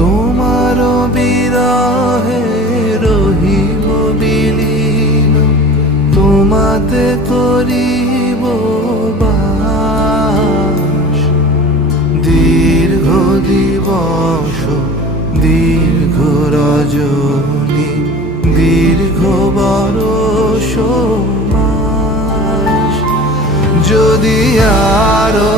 তোমার বিরহে রহিব বিলীন, তোমাতে করিব বাস। দীর্ঘ দিবস দীর্ঘ রজনী, দীর্ঘ বরষ মাস, যদি আরো